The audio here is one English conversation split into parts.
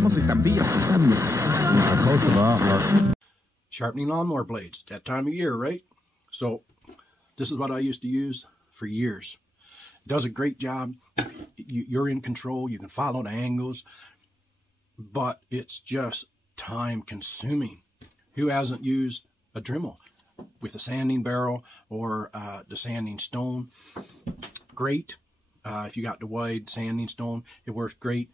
Necesitamos estampillas. Sharpening lawnmower blades. It's that time of year, right? So this is what I used to use for years. It does a great job. You're in control. You can follow the angles, but it's just time consuming. Who hasn't used a Dremel with a sanding barrel or the sanding stone? Great. If you got the wide sanding stone, it works great.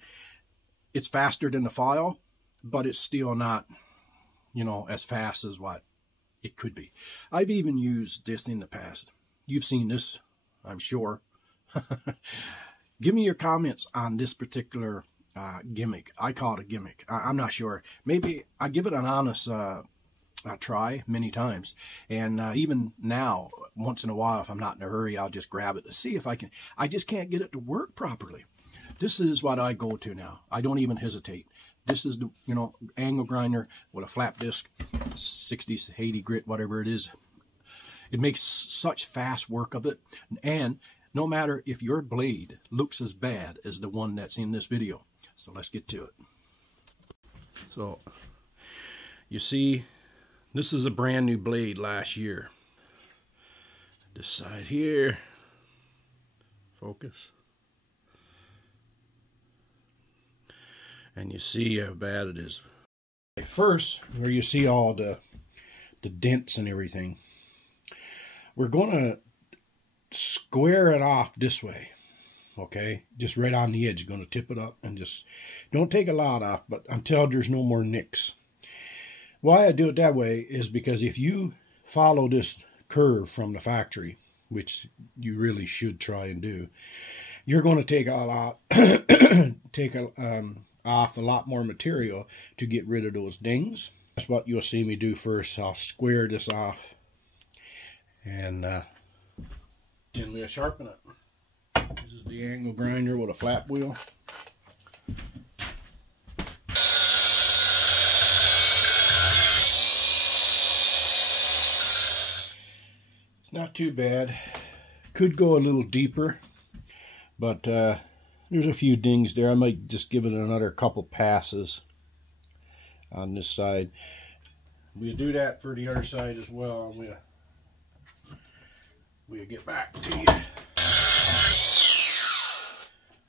It's faster than the file, but it's still not, you know, as fast as what it could be. I've even used this in the past. You've seen this, I'm sure. Give me your comments on this particular gimmick. I call it a gimmick. I'm not sure. Maybe I give it an honest try many times. And even now, once in a while, if I'm not in a hurry, I'll just grab it to see if I can. I just can't get it to work properly. This is what I go to now. I don't even hesitate. This is the, you know, angle grinder with a flap disc, 60, 80 grit, whatever it is. It makes such fast work of it. And no matter if your blade looks as bad as the one that's in this video. So let's get to it. So you see, this is a brand new blade last year. This side here, focus. And you see how bad it is. First, where you see all the dents and everything, we're going to square it off this way, okay? Just right on the edge. You're going to tip it up and just don't take a lot off, but until there's no more nicks. Why I do it that way is because if you follow this curve from the factory, which you really should try and do, you're going to take a lot, off a lot more material to get rid of those dings. That's what you'll see me do first. I'll square this off and then we'll sharpen it. This is the angle grinder with a flap wheel. It's not too bad. Could go a little deeper, but there's a few dings there. I might just give it another couple passes on this side. We'll do that for the other side as well, and we'll get back to you.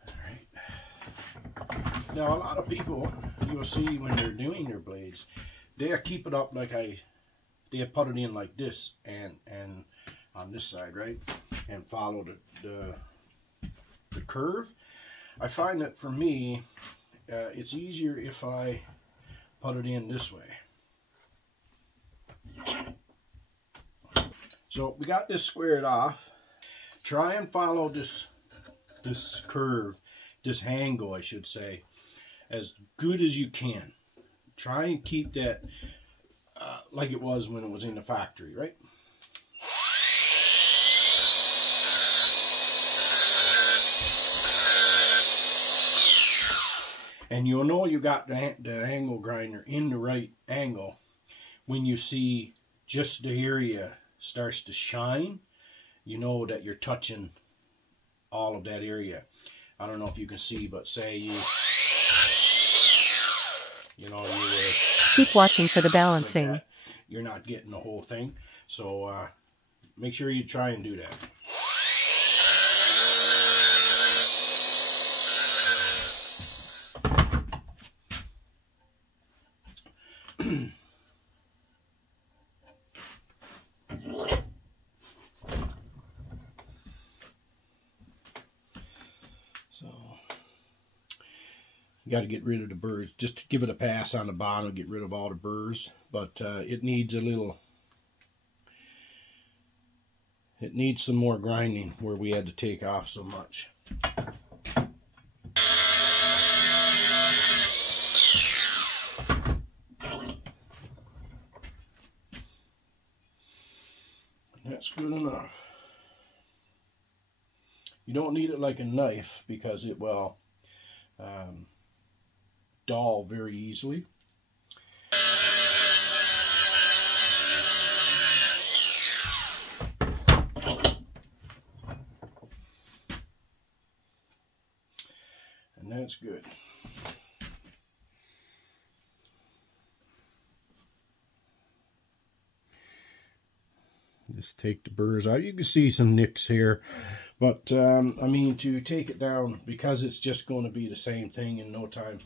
Alright. Now, a lot of people you'll see when they're doing their blades, they'll keep it up like they'll put it in like this and on this side, right? And follow the curve. I find that for me, it's easier if I put it in this way. So we got this squared off. Try and follow this curve, this angle, I should say, as good as you can. Try and keep that like it was when it was in the factory, right? And you'll know you got the angle grinder in the right angle when you see just the area starts to shine. You know that you're touching all of that area. I don't know if you can see, but say you know, keep watching for the balancing. Like you're not getting the whole thing. So make sure you try and do that. You got to get rid of the burrs. Just give it a pass on the bottom, get rid of all the burrs. But it needs a little, it needs some more grinding where we had to take off so much. That's good enough. You don't need it like a knife because it will dull very easily. And that's good. Just take the burrs out. You can see some nicks here, but I mean, to take it down, because it's just going to be the same thing in no time,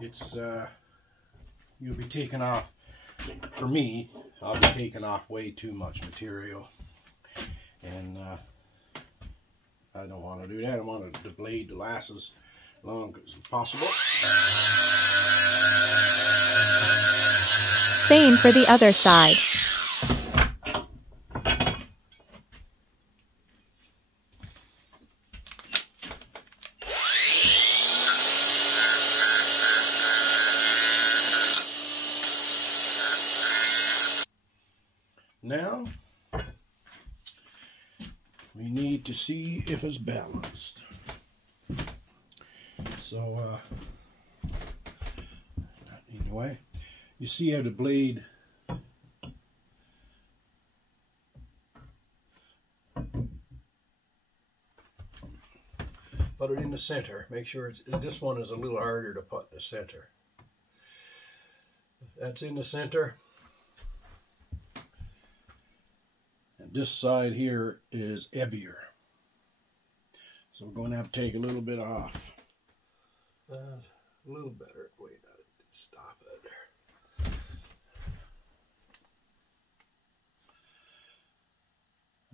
it's you'll be taking off, for me, I'll be taking off way too much material, and I don't want to do that. I want the blade to last as long as possible. Same for the other side. Now, we need to see if it's balanced. So, anyway, you see how the blade put it in the center. Make sure this one is a little harder to put in the center. That's in the center. And this side here is heavier. So we're going to have to take a little bit off. A little better. Wait, stop it there.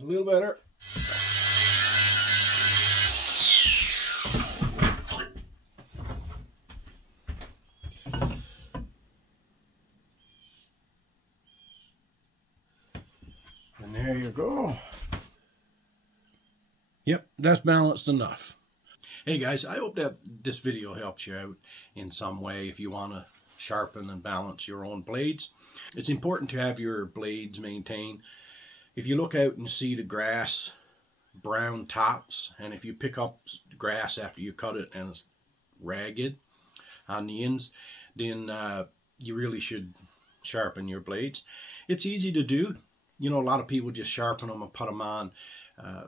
A little better. And there you go. Yep, that's balanced enough. Hey guys, I hope that this video helps you out in some way if you want to sharpen and balance your own blades. It's important to have your blades maintained. If you look out and see the grass, brown tops, and if you pick up grass after you cut it and it's ragged on the ends, then you really should sharpen your blades. It's easy to do. You know, a lot of people just sharpen them and put them on.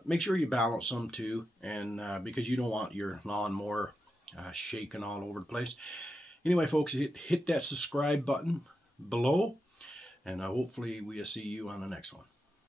Make sure you balance them too, and because you don't want your lawnmower shaking all over the place. Anyway, folks, hit that subscribe button below, and hopefully we'll see you on the next one.